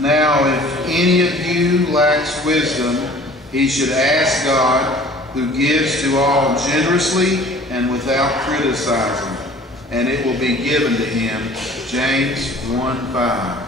Now, if any of you lacks wisdom, he should ask God, who gives to all generously and without criticizing, and it will be given to him. James 1:5.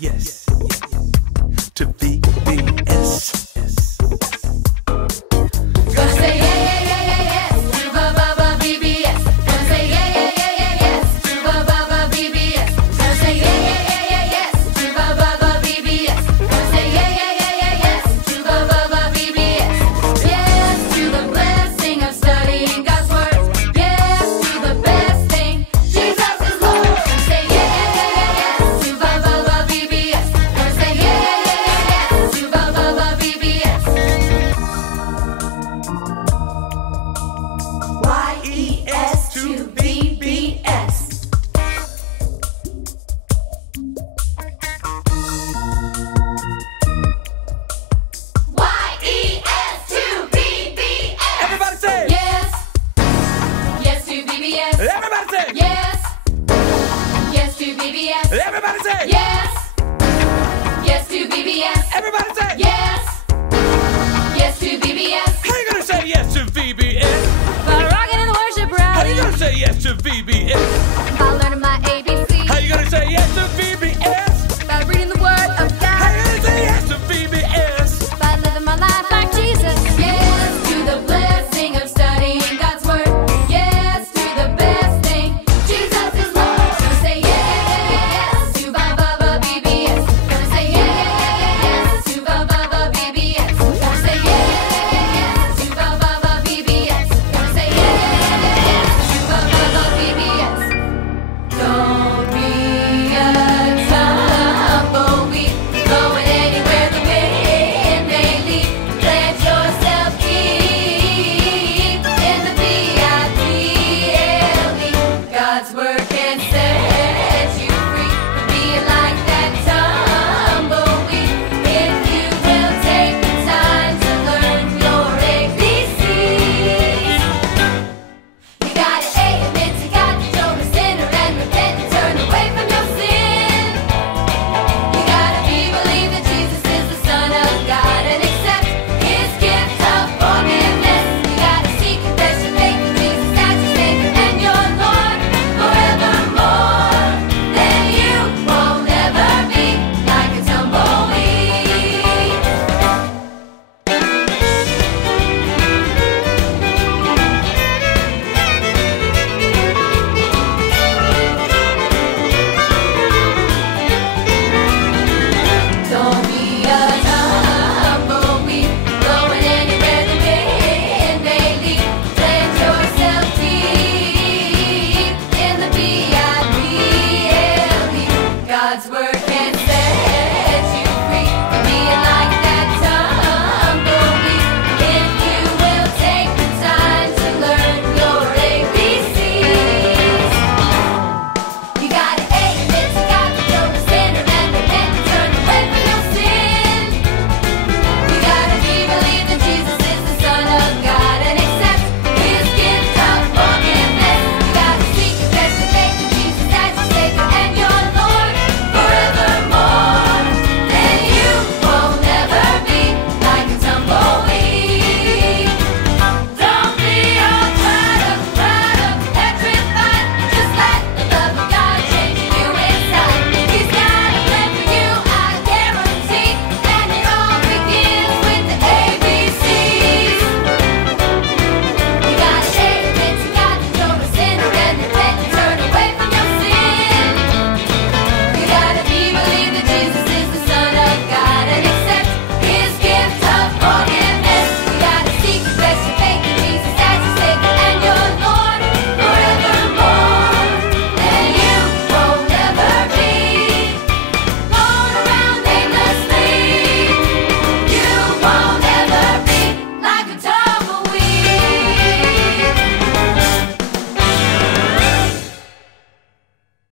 yes to VBS. Gonna say yes to VBS. Gonna say yes to VBS. Gonna say yes to VBS. Gonna say yes to VBS. Yes to the blessing of studying God's word. Yes to the best thing, Jesus is Lord. Gonna say yes to VBS. Gonna say yes to VBS. YES to VBS. YES to VBS. Everybody say Yes. Yes to VBS. Everybody say Yes. Yes to VBS. Everybody say Yes. Yes to VBS. Everybody say Yes. Yes to VBS. How you gonna say yes to VBS? By rocking in the worship How you rally. gonna say yes to VBS? By learning